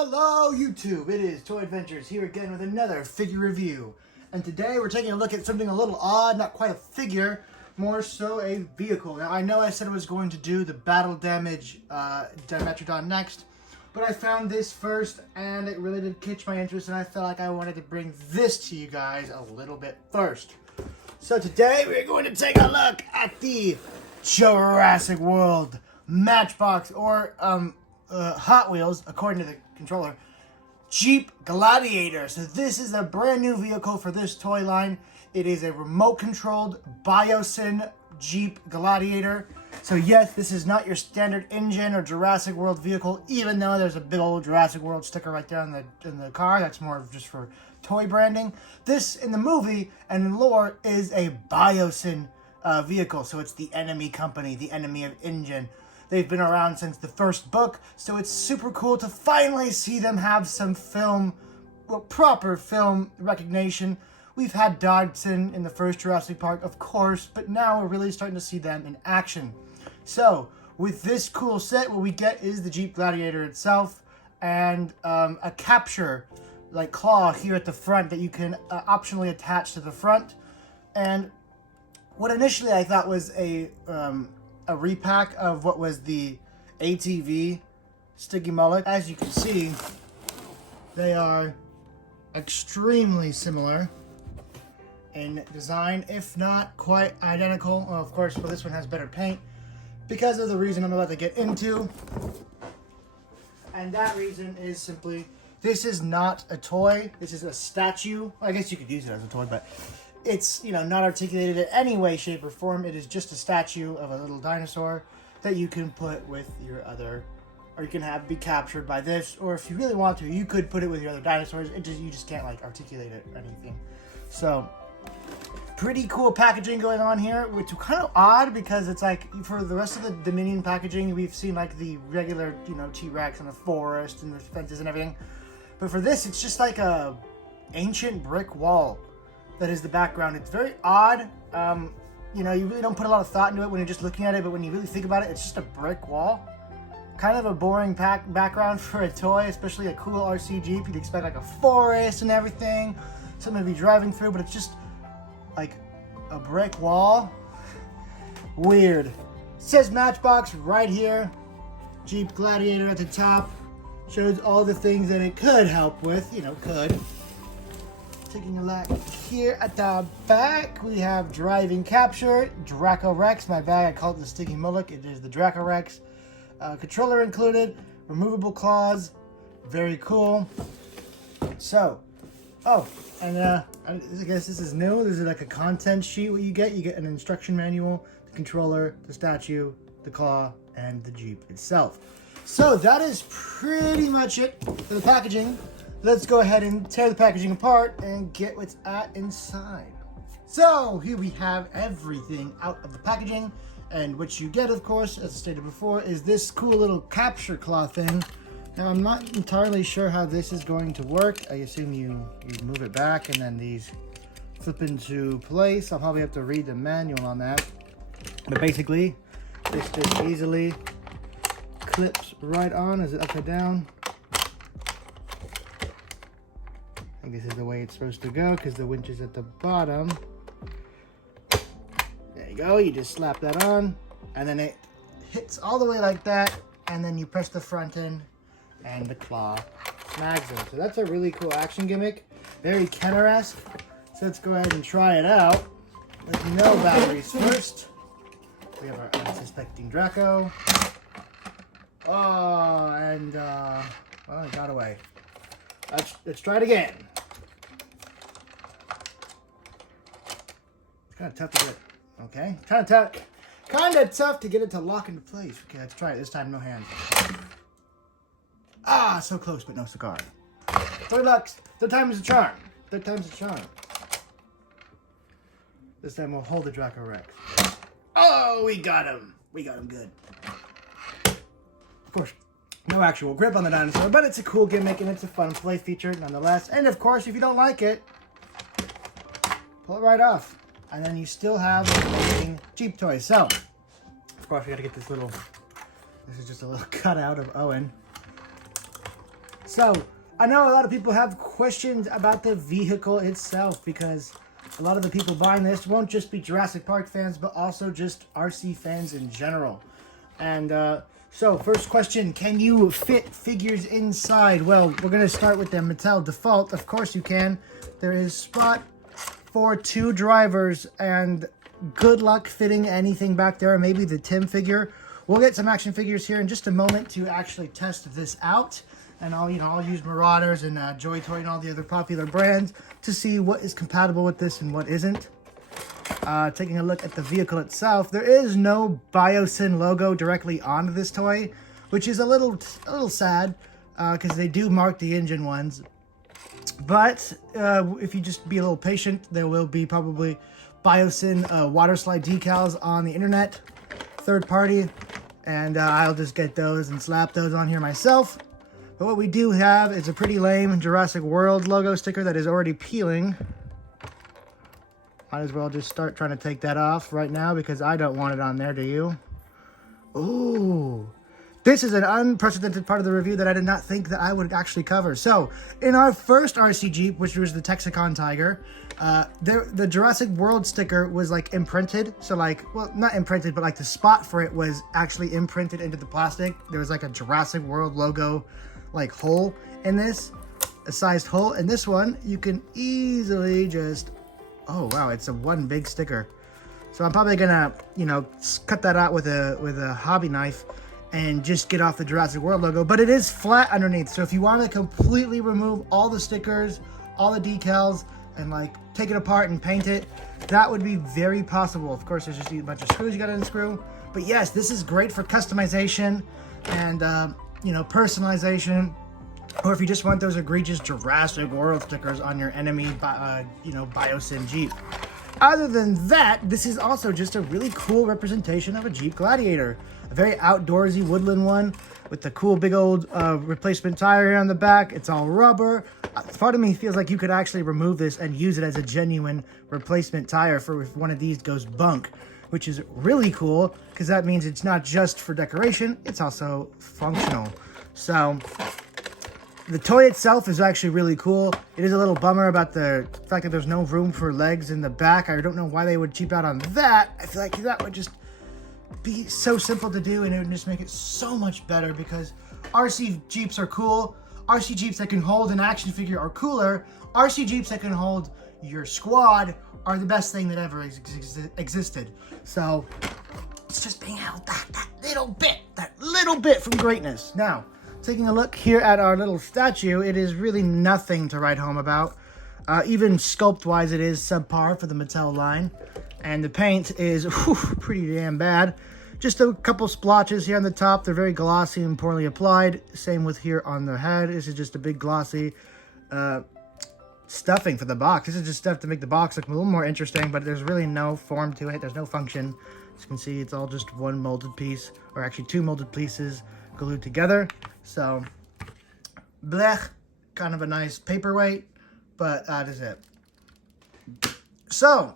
Hello YouTube, it is Toy Adventures here again with another figure review. And today we're taking a look at something a little odd, not quite a figure, more so a vehicle. Now I know I said I was going to do the Battle Damage Dimetrodon next, but I found this first and it really did catch my interest and I felt like I wanted to bring this to you guys a little bit first. So today we're going to take a look at the Jurassic World Matchbox or Hot Wheels, according to the controller, Jeep Gladiator. So this is a brand new vehicle for this toy line. It is a remote controlled Biosyn Jeep Gladiator. So yes, this is not your standard engine or Jurassic World vehicle, even though there's a big old Jurassic World sticker right there in the car. That's more of just for toy branding. This in the movie and in lore is a Biosyn vehicle. So it's the enemy company, the enemy of engine. They've been around since the first book, so it's super cool to finally see them have some proper film recognition. We've had Dodson in the first Jurassic Park, of course, but now we're really starting to see them in action. So, with this cool set, what we get is the Jeep Gladiator itself, and a capture, like claw here at the front that you can optionally attach to the front. And what initially I thought was a repack of what was the ATV Sticky Mullet. As you can see, they are extremely similar in design, if not quite identical. Well, of course, this one has better paint because of the reason I'm about to get into. And that reason is simply, this is not a toy. This is a statue. I guess you could use it as a toy, but it's, not articulated in any way, shape, or form. It is just a statue of a little dinosaur that you can put with your other, or you can have be captured by this, or if you really want to, you could put it with your other dinosaurs. You just can't articulate it or anything. So, pretty cool packaging going on here, which is kind of odd because it's for the rest of the Dominion packaging, we've seen the regular, T-Rex and the forest and the fences and everything. But for this, it's just like a ancient brick wall that is the background. It's very odd. You really don't put a lot of thought into it when you're just looking at it, but when you really think about it, it's just a brick wall. Kind of a boring background for a toy, especially a cool RC Jeep. You'd expect a forest and everything, something to be driving through, but it's just a brick wall. Weird. It says Matchbox right here. Jeep Gladiator at the top. Shows all the things that it could help with, could. Taking a look here at the back, we have driving capture, Draco Rex. My bag, I call it the Sticky Mullet. It is the Draco Rex. Controller included, removable claws, very cool. So, and I guess this is new. This is a content sheet. What you get an instruction manual, the controller, the statue, the claw, and the Jeep itself. So that is pretty much it for the packaging. Let's go ahead and tear the packaging apart and get what's inside. So here we have everything out of the packaging, and what you get, of course, as stated before, is this cool little capture claw thing. Now I'm not entirely sure how this is going to work. I assume you move it back and then these flip into place. I'll probably have to read the manual on that. But basically, this just easily clips right on. Is it upside down? I think this is the way it's supposed to go because the winch is at the bottom. There you go. You just slap that on and then it hits all the way like that, and then you press the front in and the claw snags them. So that's a really cool action gimmick. Very Kenner-esque. So let's go ahead and try it out with no batteries first. We have our unsuspecting Draco. Oh, and well, it got away. Let's try it again. It's kind of tough to get. Okay, kind of tough to get it to lock into place. Okay, let's try it this time. No hands. Ah, so close, but no cigar. Third luck. Third time is a charm. Third time's a charm. This time we'll hold the Draco Rex. Oh, we got him. We got him good. Of course, no actual grip on the dinosaur, but it's a cool gimmick and it's a fun play feature nonetheless. And of course, if you don't like it, pull it right off. And then you still have amazing Jeep toys. So, of course, we got to get this is just a little cutout of Owen. So, I know a lot of people have questions about the vehicle itself because a lot of the people buying this won't just be Jurassic Park fans, but also just RC fans in general. And so, first question, can you fit figures inside? Well, we're going to start with the Mattel default. Of course you can. There is spot for 2 drivers, and good luck fitting anything back there. Maybe the Tim figure. We'll get some action figures here in just a moment to actually test this out. And I'll use Marauders and Joy Toy and all the other popular brands to see what is compatible with this and what isn't. Taking a look at the vehicle itself, there is no Biosyn logo directly onto this toy, which is a little sad because they do mark the engine ones. But if you just be a little patient, there will be probably Biosyn water slide decals on the internet, third party, and I'll just get those and slap those on here myself. But what we do have is a pretty lame Jurassic World logo sticker that is already peeling. Might as well just start trying to take that off right now because I don't want it on there, do you? Ooh. This is an unprecedented part of the review that I did not think that I would actually cover. So, in our first RC Jeep, which was the Texicon Tiger, the Jurassic World sticker was like imprinted. So like, well, not imprinted, but like the spot for it was actually imprinted into the plastic. There was like a Jurassic World logo like hole in this, a sized hole. And this one, you can easily just, oh wow, it's a one big sticker. So I'm probably gonna, cut that out with a hobby knife and just get off the Jurassic World logo. But it is flat underneath, so if you want to completely remove all the stickers, all the decals, and like take it apart and paint it, that would be very possible. Of course, there's just a bunch of screws you gotta unscrew. But yes, this is great for customization and personalization, or if you just want those egregious Jurassic World stickers on your enemy, Biosyn Jeep. Other than that, this is also just a really cool representation of a Jeep Gladiator. A very outdoorsy woodland one with the cool big old replacement tire here on the back. It's all rubber. Part of me feels like you could actually remove this and use it as a genuine replacement tire for if one of these goes bunk, which is really cool because that means it's not just for decoration, it's also functional. So the toy itself is actually really cool. It is a little bummer about the fact that there's no room for legs in the back. I don't know why they would cheap out on that. I feel like that would just be so simple to do and it would just make it so much better because RC Jeeps are cool. RC Jeeps that can hold an action figure are cooler. RC Jeeps that can hold your squad are the best thing that ever existed. So it's just being held back that little bit from greatness. Now, taking a look here at our little statue, it is really nothing to write home about. Even sculpt-wise, it is subpar for the Mattel line. And the paint is pretty damn bad. Just a couple splotches here on the top. They're very glossy and poorly applied. Same with here on the head. This is just a big glossy stuffing for the box. This is just stuff to make the box look a little more interesting, but there's really no form to it. There's no function. As you can see, it's all just one molded piece, or actually 2 molded pieces glued together. So, blech, kind of a nice paperweight, but that is it. So,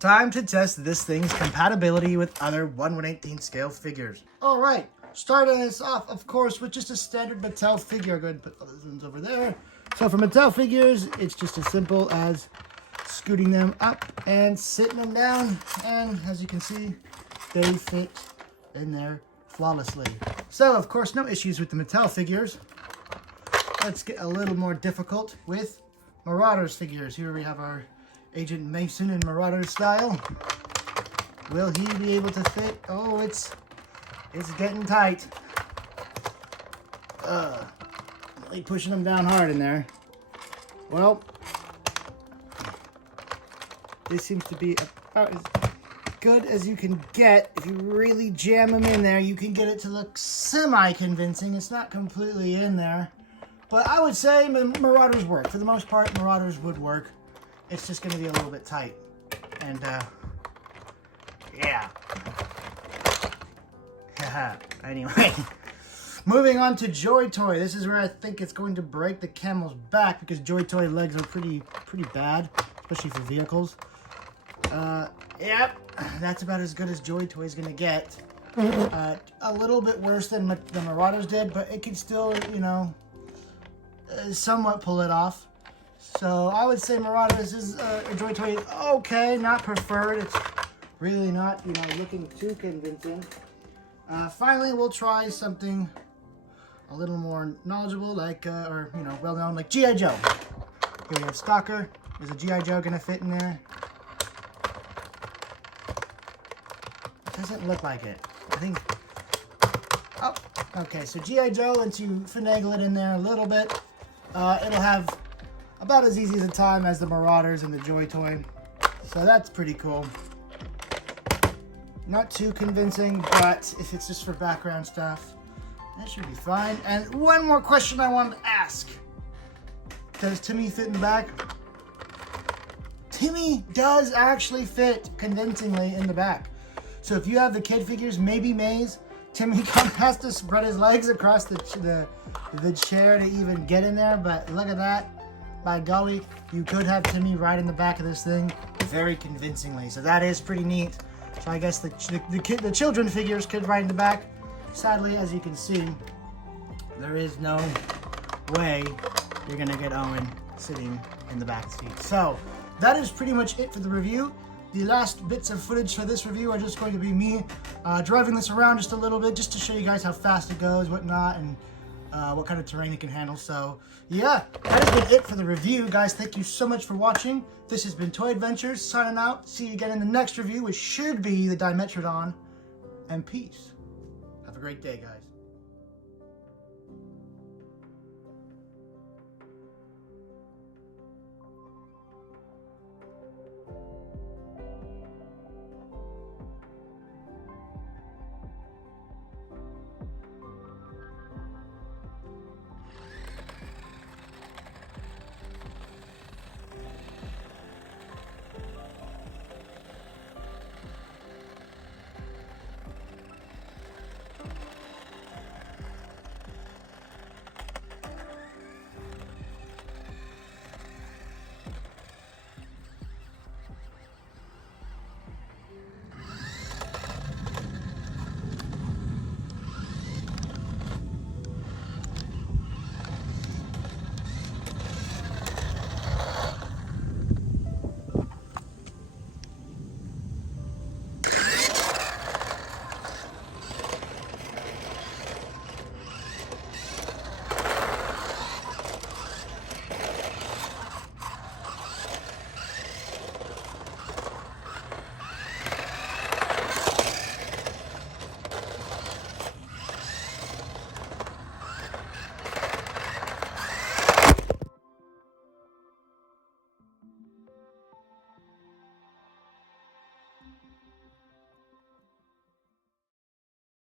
time to test this thing's compatibility with other 1/118 scale figures. All right, starting us off, of course, with just a standard Mattel figure. Go ahead and put all those ones over there. So for Mattel figures, it's just as simple as scooting them up and sitting them down. And as you can see, they fit in there flawlessly. So, of course, no issues with the Mattel figures. Let's get a little more difficult with Marauders figures. Here we have our Agent Mason in Marauder style. Will he be able to fit? Oh, it's getting tight. Really pushing him down hard in there. Well, this seems to be about as good as you can get. If you really jam them in there, you can get it to look semi-convincing. It's not completely in there. But I would say Marauders work. For the most part, Marauders would work. It's just going to be a little bit tight. And, yeah. Anyway. Moving on to Joy Toy. This is where I think it's going to break the camel's back because Joy Toy legs are pretty bad, especially for vehicles. Yep, that's about as good as Joy Toy is going to get. A little bit worse than the Marauders did, but it can still, somewhat pull it off. So I would say Marauders is a Joy Toy. Okay, not preferred. It's really not, you know, looking too convincing. Finally, we'll try something a little more knowledgeable, like, or, you know, well-known, like G.I. Joe. Here we have Stalker. Is a G.I. Joe going to fit in there? It doesn't look like it. I think... Oh, okay, so G.I. Joe, once you finagle it in there a little bit, it'll have about as easy as a time as the Marauders and the Joy Toy. So that's pretty cool. Not too convincing, but if it's just for background stuff, that should be fine. And one more question I wanted to ask. Does Timmy fit in the back? Timmy does actually fit convincingly in the back. So if you have the kid figures, maybe Maze, Timmy has to spread his legs across the chair to even get in there, but look at that. By golly, you could have Timmy right in the back of this thing very convincingly. So that is pretty neat. So I guess the children figures could ride in the back. Sadly, as you can see, there is no way you're gonna get Owen sitting in the back seat. So that is pretty much it for the review. The last bits of footage for this review are just going to be me driving this around just a little bit, just to show you guys how fast it goes, whatnot, and what kind of terrain it can handle. So yeah, that has been it for the review, guys. Thank you so much for watching. This has been Toy Adventures signing out. See you again in the next review, which should be the Dimetrodon. And peace. Have a great day, guys.